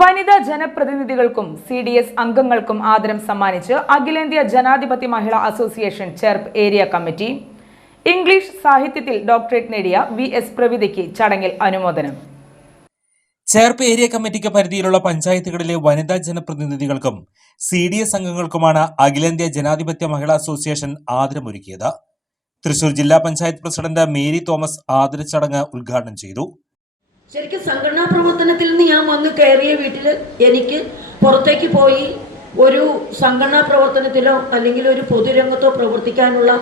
വനിതാ ജനപ്രതിനിധികൾക്കും CDS അംഗങ്ങൾക്കും ആദരം സമ്മാനിച്ച് അഖിലേന്ത്യാ ജനാധിപത്യ മഹിളാ association Cherpu area committee. English സാഹിത്യത്തിൽ ഡോക്ടറേറ്റ് നേടിയ VS പ്രവിതയ്ക്ക് ചടങ്ങിൽ അനുമോദനം. ചെർപ്പ് ഏരിയ കമ്മിറ്റിക്ക് പരിധിയിലുള്ള പഞ്ചായത്തുകളിലെ വനിതാ ജനപ്രതിനിധികൾക്കും CDS അംഗങ്ങൾക്കുമാണ് അഖിലേന്ത്യാ ജനാധിപത്യ മഹിളാ അസോസിയേഷൻ ആദരമൊരുക്കിയത്. തൃശൂർ ജില്ലാ പഞ്ചായത്ത് പ്രസിഡന്റ് മേരി തോമസ് ആദര ചടങ്ങ് ഉദ്ഘാടനം ചെയ്തു. ശരിക്കും സംഘടനാ പ്രവർത്തനത്തിൽ നിന്ന് ഞാൻ വന്ന് കയറിയ വീട്ടിൽ എനിക്ക് പുറത്തേക്ക് പോയി ഒരു സംഘടനാ പ്രവർത്തനത്തിലോ അല്ലെങ്കിൽ ഒരു പൊതുരംഗത്തോ പ്രവർത്തിക്കാനുള്ള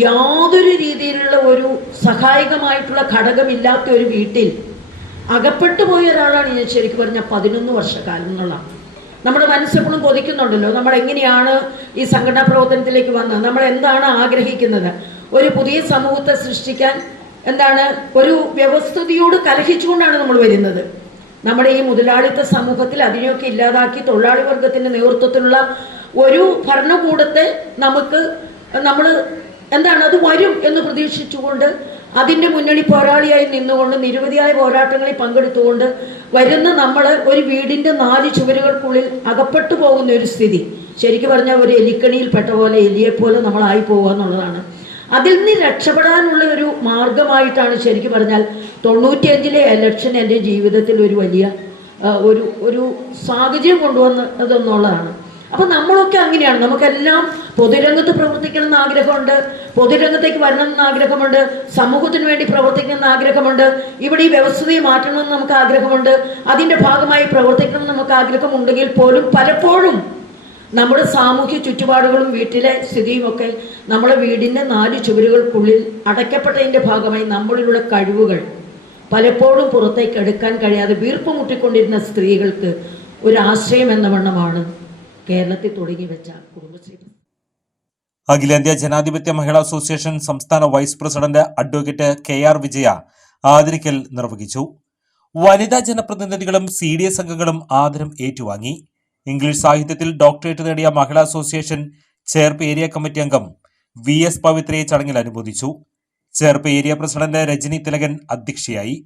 യാതൊരു രീതിയിലുള്ള ഒരു സഹായകമായിട്ടുള്ള ഘടകമില്ലാത്ത ഒരു വീട്ടിൽ അകപ്പെട്ടു പോയ ഒരാളാണ് ഞാൻ. ശരിക്കും പറഞ്ഞാൽ 11 വർഷക്കാലം എന്നുള്ള നമ്മുടെ മനസ്സെപ്പോഴും കൊതിക്കുന്നുണ്ടല്ലോ, നമ്മൾ എങ്ങനെയാണ് ഈ സംഘടനാ പ്രവർത്തനത്തിലേക്ക് വന്നത്, നമ്മൾ എന്താണ് ആഗ്രഹിക്കുന്നത്, ഒരു പുതിയ സമൂഹത്തെ സൃഷ്ടിക്കാൻ എന്താണ് ഒരു വ്യവസ്ഥിതിയോട് കലഹിച്ചുകൊണ്ടാണ് നമ്മൾ വരുന്നത്. നമ്മുടെ ഈ മുതലാളിത്ത സമൂഹത്തിൽ അതിനെയൊക്കെ ഇല്ലാതാക്കി തൊഴിലാളി വർഗത്തിന്റെ നേതൃത്വത്തിലുള്ള ഒരു ഭരണകൂടത്തെ നമ്മൾ എന്താണ് അത് വരും എന്ന് പ്രതീക്ഷിച്ചുകൊണ്ട് അതിൻ്റെ മുന്നണി പോരാളിയായി നിന്നുകൊണ്ട് നിരവധിയായ പോരാട്ടങ്ങളിൽ പങ്കെടുത്തുകൊണ്ട് വരുന്ന നമ്മൾ ഒരു വീടിൻ്റെ 4 ചുവരുകൾക്കുള്ളിൽ അകപ്പെട്ടു പോകുന്ന ഒരു സ്ഥിതി, ശരിക്കും പറഞ്ഞാൽ ഒരു എലിക്കണിയിൽ പെട്ട പോലെ എലിയെപ്പോലെ നമ്മളായി പോകുക എന്നുള്ളതാണ്. അതിൽ നിന്ന് രക്ഷപ്പെടാനുള്ള ഒരു മാർഗമായിട്ടാണ് ശരിക്കും പറഞ്ഞാൽ 95-ലെ ഇലക്ഷൻ എൻ്റെ ജീവിതത്തിൽ ഒരു വലിയ ഒരു സാഹചര്യം കൊണ്ടുവന്നതെന്നുള്ളതാണ്. അപ്പം നമ്മളൊക്കെ അങ്ങനെയാണ്, നമുക്കെല്ലാം പൊതുരംഗത്ത് പ്രവർത്തിക്കണമെന്ന് ആഗ്രഹമുണ്ട്, പൊതുരംഗത്തേക്ക് വരണമെന്ന് ആഗ്രഹമുണ്ട്, സമൂഹത്തിന് വേണ്ടി പ്രവർത്തിക്കണമെന്ന് ആഗ്രഹമുണ്ട്, ഇവിടെ ഈ വ്യവസ്ഥയെ മാറ്റണമെന്ന് നമുക്ക് ആഗ്രഹമുണ്ട്, അതിൻ്റെ ഭാഗമായി പ്രവർത്തിക്കണമെന്ന് നമുക്ക് ആഗ്രഹമുണ്ടെങ്കിൽ പോലും പലപ്പോഴും നമ്മുടെ സാമൂഹ്യ ചുറ്റുപാടുകളും വീട്ടിലെ സ്ഥിതിയുമൊക്കെ നമ്മുടെ വീടിൻ്റെ 4 ചുവരുകൾക്കുള്ളിൽ അടയ്ക്കപ്പെട്ടതിൻ്റെ ഭാഗമായി നമ്മളിലുള്ള കഴിവുകൾ പലപ്പോഴും പുറത്തേക്ക് എടുക്കാൻ കഴിയാതെ വീർപ്പ് മുട്ടിക്കൊണ്ടിരുന്ന സ്ത്രീകൾക്ക് ഒരു ആശ്രയം എന്ന വണ്ണമാണ് കേരളത്തിൽ തുടങ്ങി വെച്ച കുടുംബശ്രീ. അഖിലേന്ത്യാ ജനാധിപത്യ മഹിളാ അസോസിയേഷൻ സംസ്ഥാന വൈസ് പ്രസിഡന്റ് അഡ്വക്കേറ്റ് KR വിജയ ആദരിക്കൽ നിർവഹിച്ചു. വനിതാ ജനപ്രതിനിധികളും CDS അംഗങ്ങളും ആദരം ഏറ്റുവാങ്ങി. ഇംഗ്ലീഷ് സാഹിത്യത്തിൽ ഡോക്ടറേറ്റ് നേടിയ മഹിളാ അസോസിയേഷൻ ചെർപ്പ് ഏരിയ കമ്മിറ്റി അംഗം VS പവിത്രയെ ചടങ്ങിൽ അനുമോദിച്ചു. ചെർപ്പ് ഏരിയ പ്രസിഡന്റ് രജനി തിലകൻ അധ്യക്ഷയായി.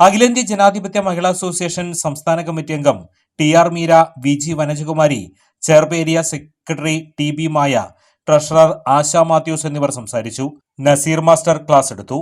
അഖിലേന്ത്യാ ജനാധിപത്യ മഹിളാ അസോസിയേഷൻ സംസ്ഥാന കമ്മിറ്റി അംഗം TR Meera, VG Vanajakumari, Cherpu area secretary TB Maya, treasurer Asha Mathews എന്നിവർ സംസാരിച്ചു. നസീർ മാസ്റ്റർ ക്ലാസ് എടുത്തു.